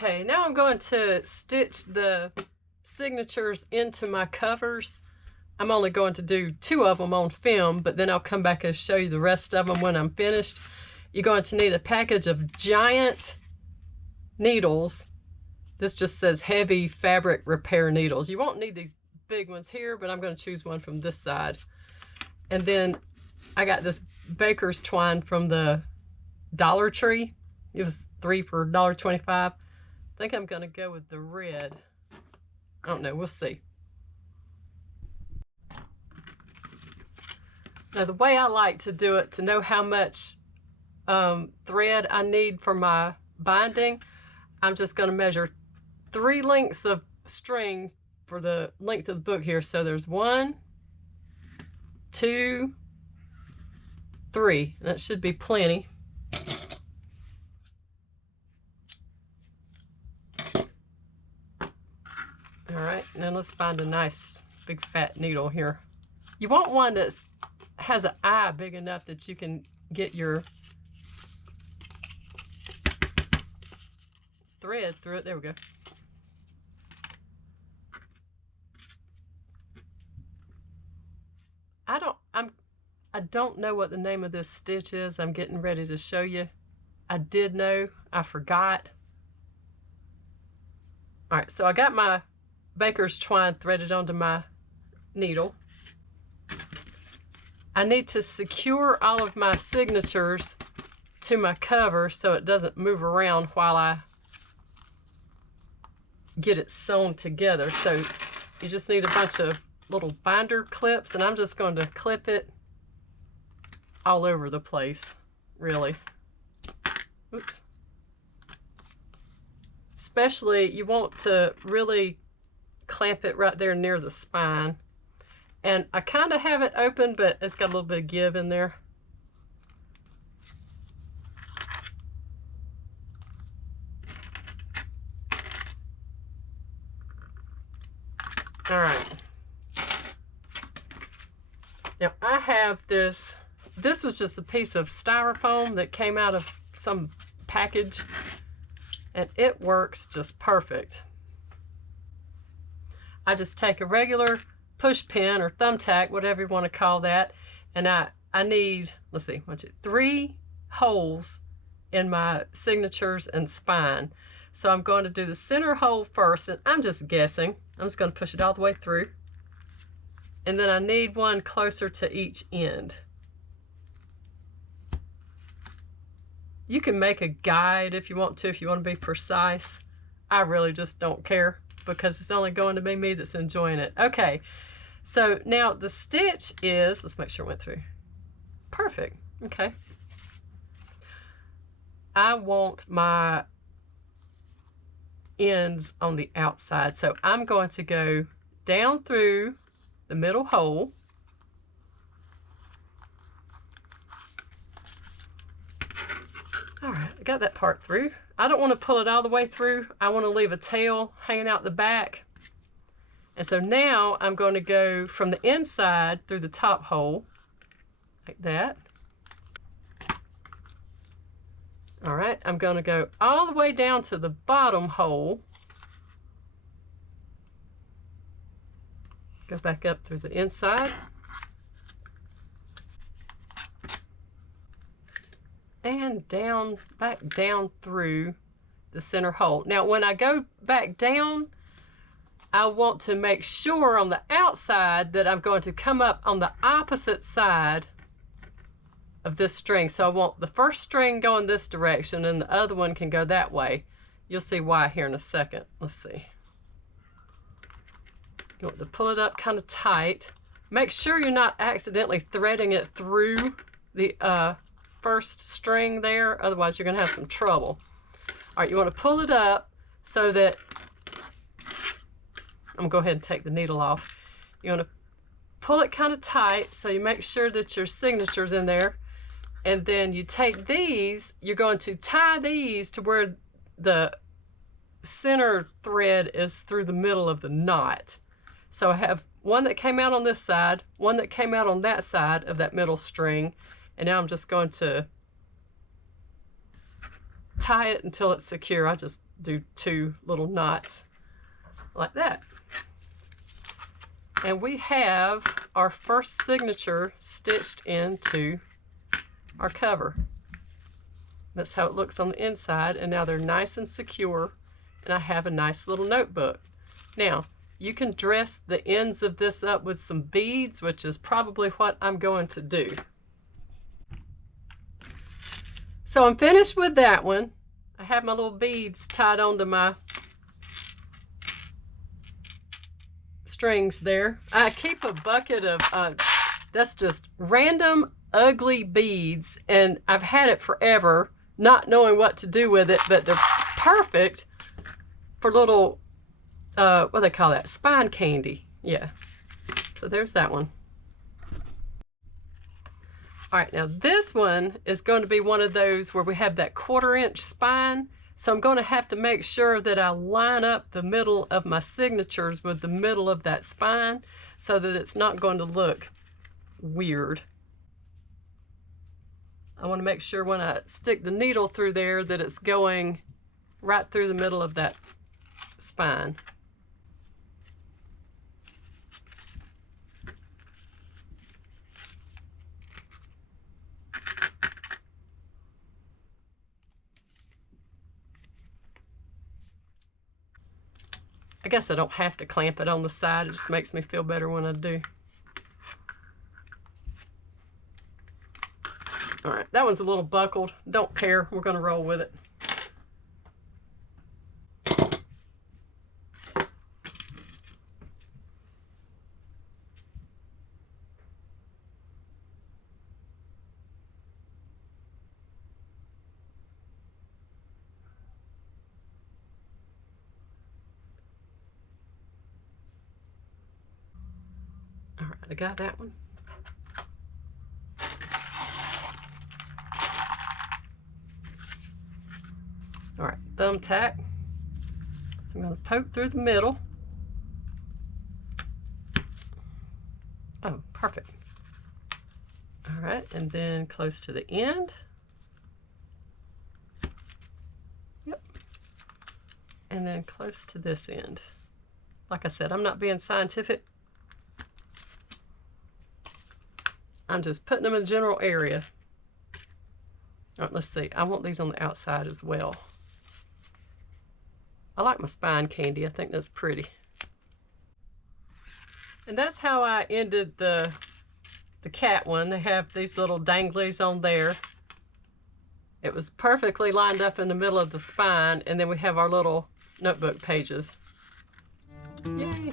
Okay, now I'm going to stitch the signatures into my covers. I'm only going to do 2 of them on film, but then I'll come back and show you the rest of them when I'm finished. You're going to need a package of giant needles. This just says heavy fabric repair needles. You won't need these big ones here, but I'm going to choose one from this side. And then I got this baker's twine from the Dollar Tree. It was 3 for $1.25. I think I'm going to go with the red. I don't know, we'll see. Now the way I like to do it, to know how much thread I need for my binding, I'm just going to measure 3 lengths of string for the length of the book here. So there's 1, 2, 3. That should be plenty. All right, now let's find a nice big fat needle here. You want one that has an eye big enough that you can get your thread through it. There we go. I don't know what the name of this stitch is. I'm getting ready to show you. I did know, I forgot. All right, so I got my baker's twine threaded onto my needle. I need to secure all of my signatures to my cover so it doesn't move around while I get it sewn together. So you just need a bunch of little binder clips, and I'm just going to clip it all over the place, really. Oops. Especially, you want to really clamp it right there near the spine. And I kind of have it open, but it's got a little bit of give in there. All right. Now I have this was just a piece of styrofoam that came out of some package, and it works just perfect. I just take a regular push pin or thumbtack, whatever you want to call that, and I need, let's see, 3 holes in my signatures and spine. So I'm going to do the center hole first, and I'm just guessing. I'm just going to push it all the way through. And then I need one closer to each end. You can make a guide if you want to be precise. I really just don't care because it's only going to be me that's enjoying it. Okay, so now the stitch is, let's make sure it went through. Perfect, okay. I want my ends on the outside, so I'm going to go down through the middle hole. All right, I got that part through. I don't want to pull it all the way through. I want to leave a tail hanging out the back. And so now I'm going to go from the inside through the top hole, like that. All right, I'm going to go all the way down to the bottom hole. Go back up through the inside. And down, back down through the center hole. Now when I go back down, I want to make sure on the outside that I'm going to come up on the opposite side of this string. So I want the first string going this direction and the other one can go that way. You'll see why here in a second. Let's see. You want to pull it up kind of tight. Make sure you're not accidentally threading it through the first string there, otherwise you're going to have some trouble. All right, you want to pull it up so that, I'm going to go ahead and take the needle off. You want to pull it kind of tight so you make sure that your signature's in there, and then you take these, you're going to tie these to where the center thread is through the middle of the knot. So I have one that came out on this side, one that came out on that side of that middle string, and now I'm just going to tie it until it's secure. I just do 2 little knots like that. And we have our first signature stitched into our cover. That's how it looks on the inside, and now they're nice and secure, and I have a nice little notebook. Now, you can dress the ends of this up with some beads, which is probably what I'm going to do. So I'm finished with that one. I have my little beads tied onto my strings there. I keep a bucket of, that's just random ugly beads, and I've had it forever, not knowing what to do with it, but they're perfect for little, what do they call that? Spine candy. Yeah. So there's that one. All right, now this one is going to be one of those where we have that 1/4 inch spine. So I'm going to have to make sure that I line up the middle of my signatures with the middle of that spine so that it's not going to look weird. I want to make sure when I stick the needle through there that it's going right through the middle of that spine. I guess I don't have to clamp it on the side. It just makes me feel better when I do. All right, that one's a little buckled. Don't care. We're going to roll with it. All right, I got that one. All right, thumbtack. So I'm going to poke through the middle. Oh, perfect. All right, and then close to the end. Yep. And then close to this end. Like I said, I'm not being scientific. I'm just putting them in the general area. All right, let's see. I want these on the outside as well. I like my spine candy. I think that's pretty. And that's how I ended the cat one. They have these little danglies on there. It was perfectly lined up in the middle of the spine, and then we have our little notebook pages. Yay!